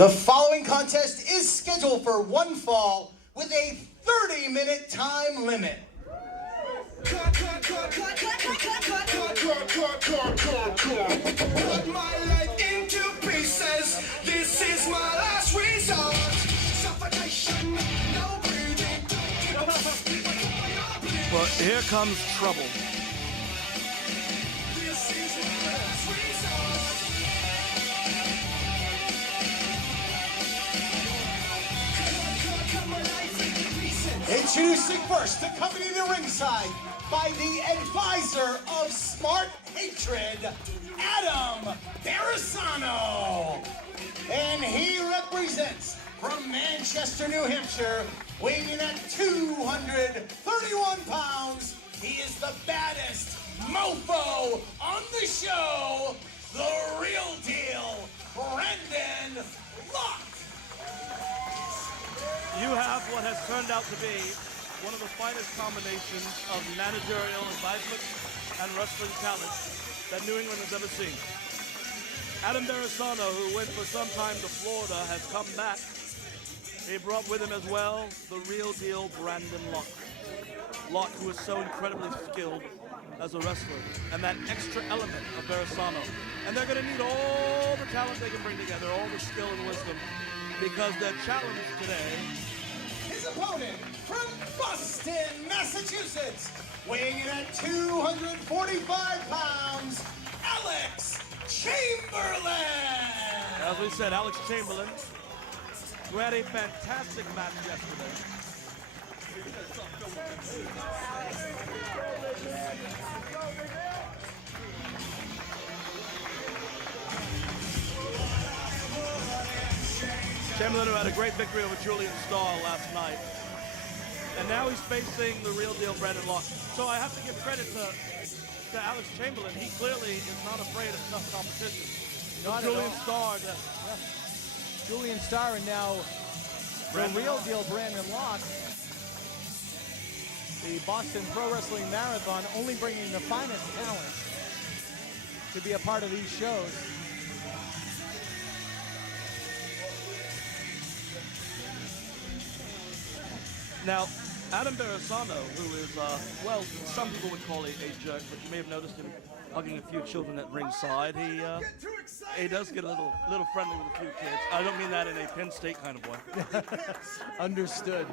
The following contest is scheduled for one fall with a 30-minute time limit. Cut my life into pieces. This is my last resort. Suffocation, no breathing. Well, here comes trouble. This is my last resort. Cut my life into pieces. Introducing first, accompanying the ringside by the advisor of Smart Hatred, Adam Barisano. And he represents from Manchester, New Hampshire, weighing in at 231 pounds. He is the baddest mofo on the show, the real deal, Brandon Locke. You have what has turned out to be one of the finest combinations of managerial advisement and wrestling talent that New England has ever seen. Adam Barisano, who went for some time to Florida, has come back. He brought with him as well the real deal Brandon Locke. Locke, who is so incredibly skilled as a wrestler, and that extra element of Barisano. And they're going to need all the talent they can bring together, all the skill and wisdom, because their challenge today. His opponent from Boston, Massachusetts, weighing in at 245 pounds, Alex Chamberlain. As we said, Alex Chamberlain, who had a fantastic match yesterday. Chamberlain, who had a great victory over Julian Starr last night. And now he's facing the real deal Brandon Locke. So I have to give credit to Alex Chamberlain. He clearly is not afraid of tough competition. Not Julian Starr. Julian Starr and now Brandon the real Locke. deal Brandon Locke. The Boston Pro Wrestling Marathon only bringing the finest talent to be a part of these shows. Now, Adam Barisano, who is, well, some people would call it a jerk, but you may have noticed him hugging a few children at ringside. He does get a little friendly with a few kids. I don't mean that in a Penn State kind of way. Understood.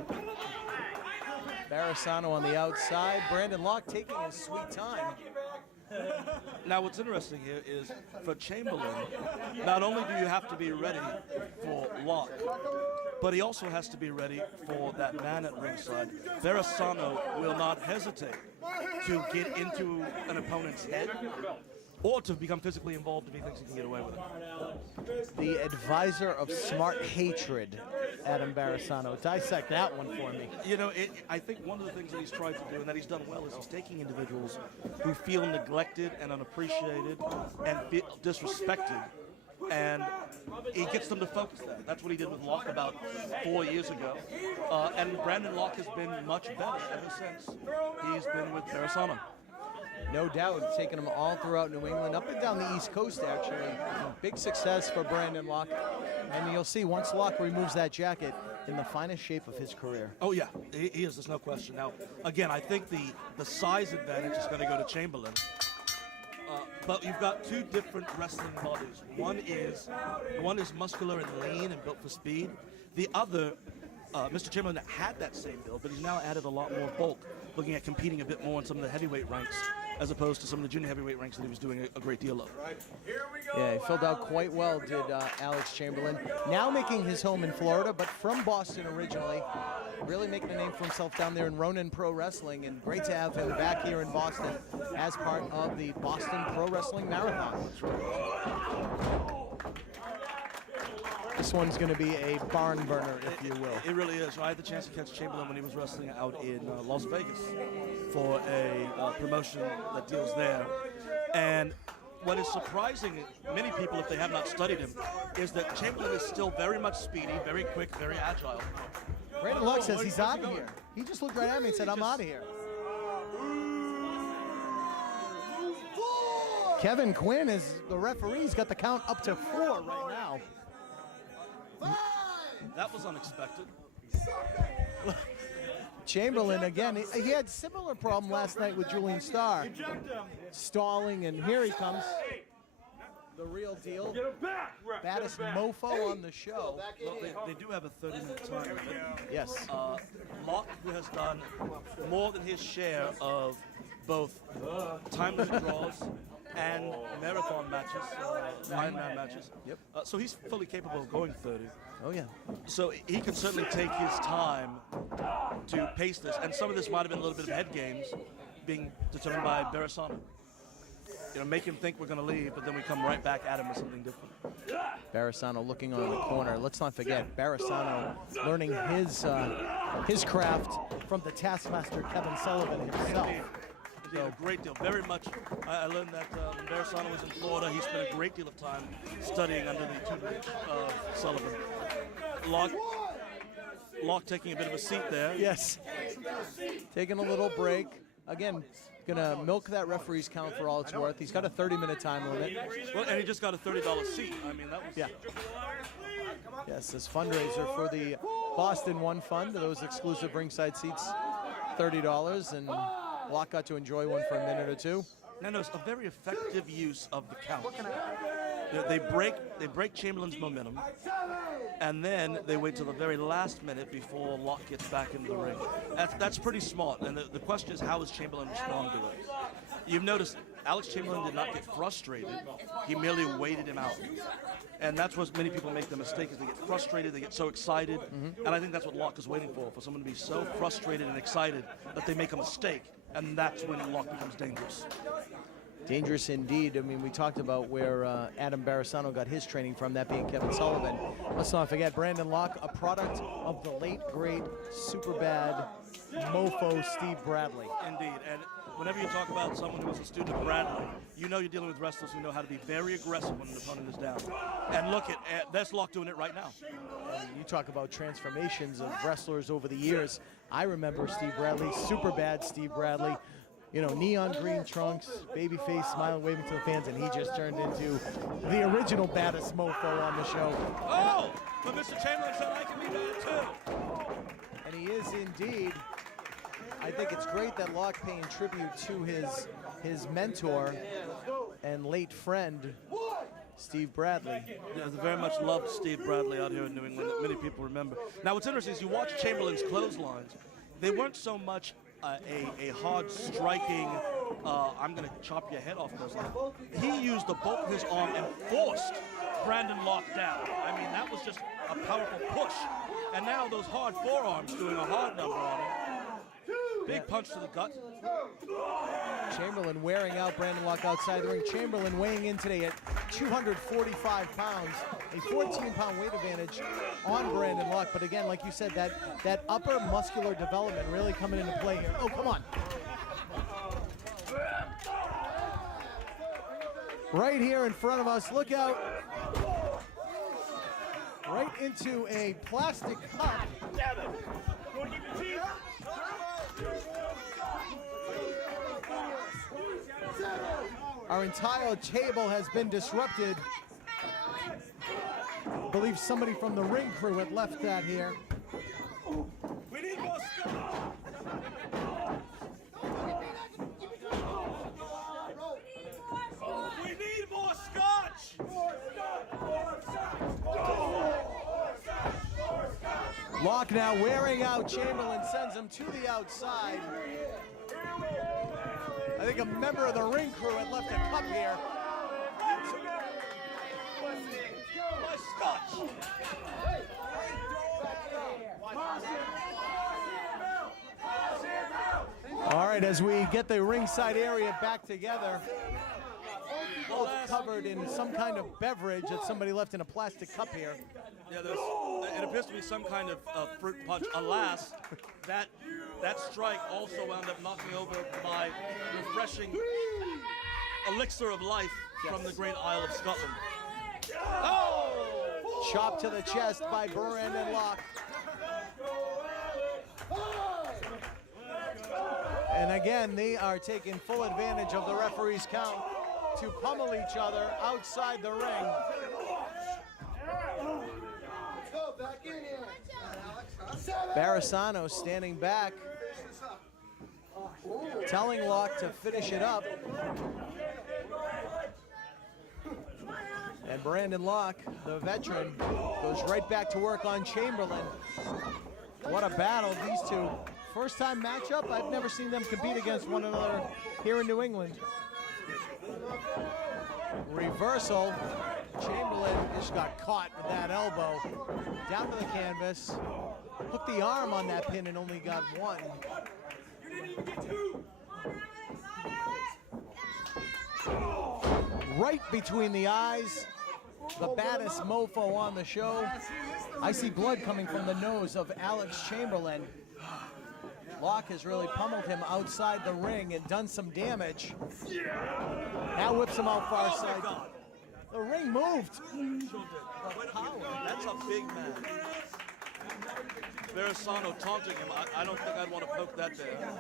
Barisano on the outside. Brandon Locke taking his sweet time. Now, what's interesting here is for Chamberlain, not only do you have to be ready for Locke, but he also has to be ready for that man at ringside. Barisano will not hesitate to get into an opponent's head or to become physically involved if he thinks he can get away with it. The advisor of Smart Hatred, Adam Barisano. Dissect that one for me. You know, I think one of the things that he's tried to do and that he's done well is he's taking individuals who feel neglected and unappreciated and disrespected, and he gets them to focus that. That's what he did with Locke about 4 years ago. And Brandon Locke has been much better ever since he's been with Barisano. No doubt, taking him all throughout New England, up and down the East Coast, actually. Big success for Brandon Locke. And you'll see, once Locke removes that jacket, in the finest shape of his career. Oh, yeah, he is. There's no question. Now, again, I think the size advantage is going to go to Chamberlain. But you've got two different wrestling bodies. One is muscular and lean and built for speed. The other, Mr. Chamberlain had that same build, but he's now added a lot more bulk, looking at competing a bit more in some of the heavyweight ranks, as opposed to some of the junior heavyweight ranks that he was doing a great deal of. Yeah, he filled out quite well, did Alex Chamberlain. Now making his home in Florida, but from Boston originally. Really making a name for himself down there in Ronin Pro Wrestling, and great to have him back here in Boston as part of the Boston Pro Wrestling Marathon. This one's going to be a barn burner, if you will. It really is. I had the chance to catch Chamberlain when he was wrestling out in Las Vegas for a promotion that deals there. And what is surprising many people, if they have not studied him, is that Chamberlain is still very much speedy, very quick, very agile. Brandon Locke says he's out of here. He just looked right at me and said, I'm out of here. Kevin Quinn is the referee. He's got the count up to 4 right now. That was unexpected. Chamberlain, again, he had similar problem last night with Julian Starr. Stalling, and here he comes. The real deal. Baddest mofo on the show. Well, they do have a 30-minute time limit. Yes. Locke has done more than his share of both time limit draws and marathon matches, Ironman matches. Yep. So he's fully capable of going 30. Oh, yeah. So he can certainly take his time to pace this. And some of this might have been a little bit of head games being determined by Beresano. You know, make him think we're going to leave, but then we come right back at him with something different. Barisano looking on the corner. Let's not forget, Barisano learning his craft from the taskmaster Kevin Sullivan himself. He did a great deal. Very much, I learned that when Beresano was in Florida, he spent a great deal of time studying under the tutelage of Sullivan. Locke taking a bit of a seat there. Yes. Taking a little break. Again, gonna milk that referee's count for all it's worth. He's got a 30-minute time limit. Well, and he just got a $30 seat. I mean, that was... Yeah. Yes, this fundraiser for the Boston One Fund, those exclusive ringside seats, $30, and Locke got to enjoy one for a minute or two. Now, no, it's a very effective use of the count. They break Chamberlain's momentum, and then they wait till the very last minute before Locke gets back into the ring. That's pretty smart, and the question is, how does Chamberlain respond to it? You've noticed Alex Chamberlain did not get frustrated. He merely waited him out. And that's what many people make the mistake, is they get frustrated, they get so excited, and I think that's what Locke is waiting for someone to be so frustrated and excited that they make a mistake, and that's when Locke becomes dangerous. Dangerous indeed. I mean, we talked about where Adam Barisano got his training from, that being Kevin Sullivan. Let's not forget Brandon Locke, a product of the late, great, super bad mofo Steve Bradley. Indeed, and whenever you talk about someone who was a student of Bradley, you know you're dealing with wrestlers who know how to be very aggressive when an opponent is down. And look, that's Locke doing it right now. You talk about transformations of wrestlers over the years. I remember Steve Bradley, super bad Steve Bradley. You know, neon green trunks, baby face, smiling, waving to the fans, and he just turned into the original baddest mofo on the show. Oh, but Mr. Chamberlain said I can be bad too. And he is indeed. I think it's great that Locke paying tribute to his mentor and late friend, Steve Bradley. Yeah, they very much loved Steve Bradley out here in New England, that many people remember. Now, what's interesting is you watch Chamberlain's clotheslines. They weren't so much a hard striking, I'm going to chop your head off clothesline. He used the bulk of his arm and forced Brandon Locke down. I mean, that was just a powerful push. And now those hard forearms doing a hard number on him. Big punch to the gut. Chamberlain wearing out Brandon Locke outside the ring. Chamberlain weighing in today at 245 pounds, a 14-pound weight advantage on Brandon Locke. But again, like you said, that upper muscular development really coming into play here. Oh, come on. Right here in front of us, look out. Right into a plastic cup. Our entire table has been disrupted. I believe somebody from the ring crew had left that here. We need more scotch. We need more scotch. Locke now wearing out Chamberlain, sends him to the outside. I think a member of the ring crew had left a cup here. My scotch. All right, as we get the ringside area back together, both covered in some kind of beverage that somebody left in a plastic cup here. Yeah, it appears to be some kind of fruit punch. Alas, that strike also wound up knocking over my refreshing elixir of life from the great Isle of Scotland. Oh! Chop to the chest by Brandon Locke. And again, they are taking full advantage of the referee's count to pummel each other outside the ring. Barasano standing back, telling Locke to finish it up. And Brandon Locke, the veteran, goes right back to work on Chamberlain. What a battle, these two. First time matchup, I've never seen them compete against one another here in New England. Reversal. Chamberlain just got caught with that elbow. Down to the canvas. Hooked the arm on that pin and only got one. Right between the eyes. The baddest mofo on the show. I see blood coming from the nose of Alex Chamberlain. Locke has really pummeled him outside the ring and done some damage. Now whips him out far side. The ring moved. That's a big man. Barasano taunting him. I don't think I'd want to poke that bear.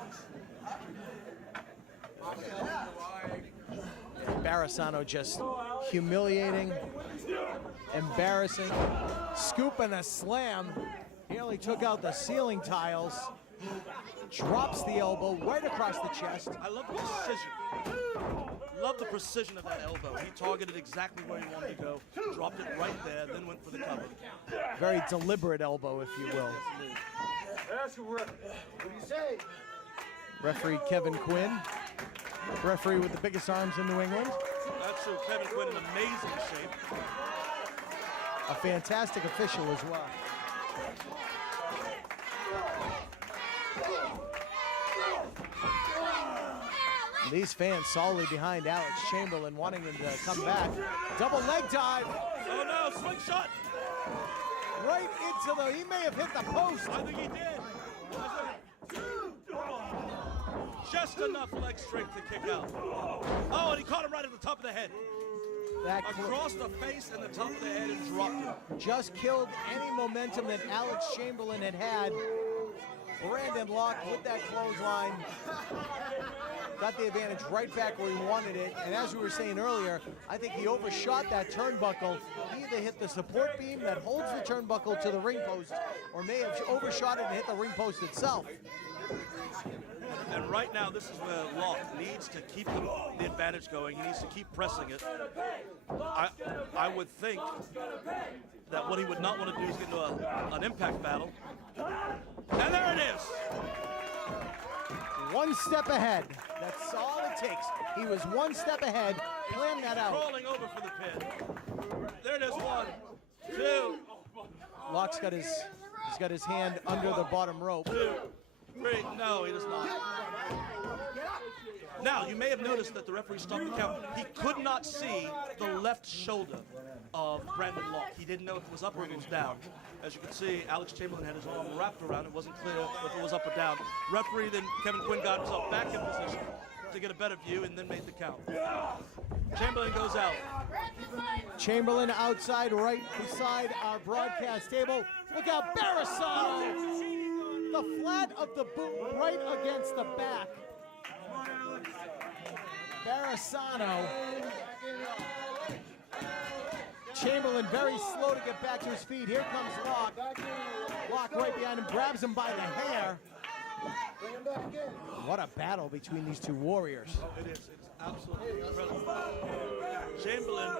Barasano just humiliating, embarrassing, scooping a slam. He only took out the ceiling tiles. Drops the elbow right across the chest. I love the precision. Love the precision of that elbow. He targeted exactly where he wanted to go, dropped it right there, then went for the cover. Very deliberate elbow, if you will. What do you say? Referee Kevin Quinn, referee with the biggest arms in New England. That's true. Kevin Quinn in amazing shape. A fantastic official as well. These fans solidly behind Alex Chamberlain, wanting him to come back. Double leg dive. Oh no, swing shot. Right into the, he may have hit the post. I think he did. Just enough leg strength to kick out. Oh, and he caught him right at the top of the head. Across the face and the top of the head and dropped him. Just killed any momentum that Alex Chamberlain had had. Brandon Locke with that clothesline. Got the advantage right back where he wanted it. And as we were saying earlier, I think he overshot that turnbuckle. He either hit the support beam that holds the turnbuckle to the ring post, or may have overshot it and hit the ring post itself. And right now, this is where Locke needs to keep the advantage going. He needs to keep pressing it. I would think that what he would not want to do is get into an impact battle. And there it is. One step ahead. That's all it takes. He was one step ahead. Planned that out. Crawling over for the pin. There it is. 1, 2. Locke's got he's got his hand under the bottom rope. 2, 3. No, he does not. Now, you may have noticed that the referee stopped the count. He could not see the left shoulder of Brandon Locke. He didn't know if it was up or if it was down. As you can see, Alex Chamberlain had his arm wrapped around. It wasn't clear if it was up or down. Referee, then Kevin Quinn got himself back in position to get a better view and then made the count. Chamberlain goes out. Chamberlain outside right beside our broadcast table. Look out, Barasano! The flat of the boot right against the back. Barasano. Chamberlain very slow to get back to his feet. Here comes Locke. Locke right behind him, grabs him by the hair. What a battle between these two warriors. Oh, it is. It's absolutely incredible. Chamberlain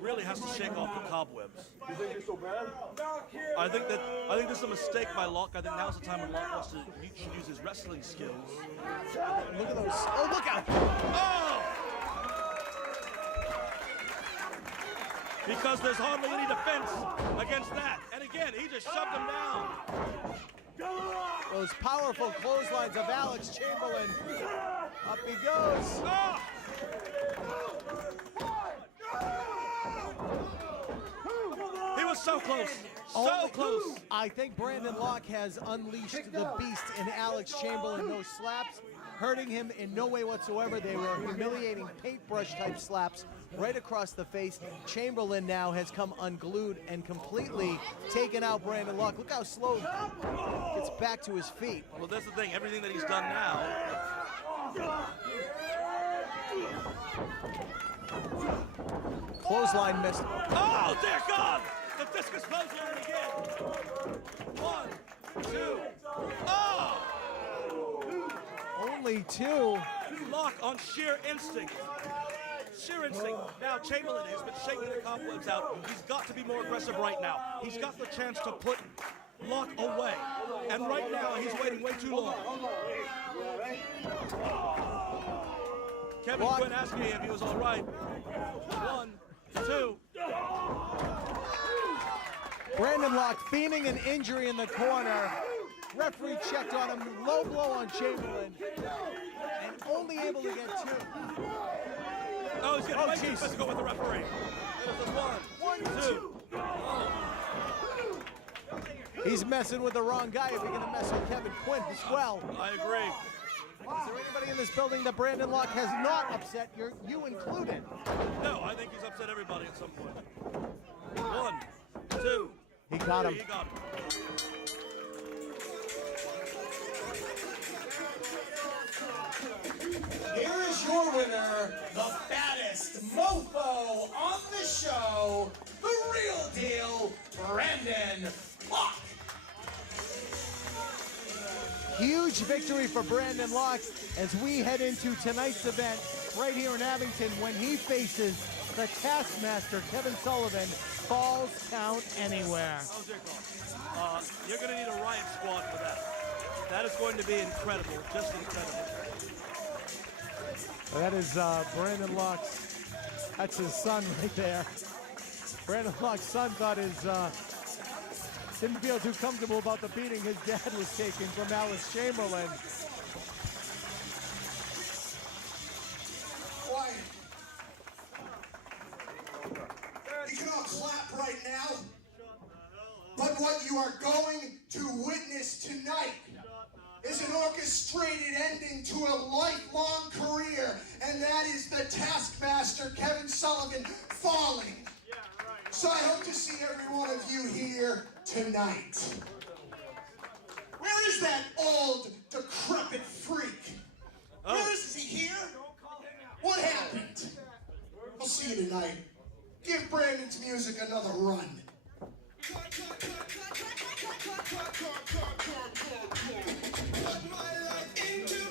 really has to shake off the cobwebs. You think it's so bad? I think this is a mistake by Locke. I think now's the time when Locke wants to use his wrestling skills. Look at those. Oh, look out! Oh! Because there's hardly any defense against that. And again, he just shoved him down. Those powerful clotheslines of Alex Chamberlain. Up he goes. Oh! He was so close. So close. I think Brandon Locke has unleashed the beast in Alex Chamberlain. Those slaps hurting him in no way whatsoever. They were humiliating paintbrush type slaps right across the face. Chamberlain now has come unglued and completely taken out Brandon Locke. Look how slow he gets back to his feet. Well, that's the thing. Everything that he's done now. Clothesline missed. Oh, dear God! The discus blows in again. 1, 2. Oh! Only 2. Locke on sheer instinct. Sheer instinct. Now Chamberlain has been shaking the cobwebs out. He's got to be more aggressive right now. He's got the chance to put Locke away. And right now he's waiting way too long. Kevin Quinn asked me if he was all right. 1, 2. Brandon Locke feigning an injury in the corner. Referee checked on him, low blow on Chamberlain, and only able to get 2. Oh, he's getting way too physical with the referee. It is a 1, 2. He's messing with the wrong guy if he's going to mess with Kevin Quinn as well. I agree. Is there anybody in this building that Brandon Locke has not upset, you included? No, I think he's upset everybody at some point. 1, 2. He got him. He got him. Here is your winner, the fattest mofo on the show, the real deal, Brandon Locke. Huge victory for Brandon Locke as we head into tonight's event right here in Abington when he faces the Taskmaster, Kevin Sullivan. Falls count anywhere. That was your call. You're going to need a riot squad for that. That is going to be incredible, just incredible. That is Brandon Locke's, that's his son right there. Brandon Locke's son thought didn't feel too comfortable about the beating his dad was taking from Alice Chamberlain. Quiet. You can all clap right now. But what you are going to witness tonight is an orchestrated ending to a lifelong career, and that is the Taskmaster, Kevin Sullivan, falling. So I hope to see every one of you here tonight. Where is that old, decrepit freak? Where is he here? What happened? We'll see you tonight. Give Brandon's music another run. Put my life into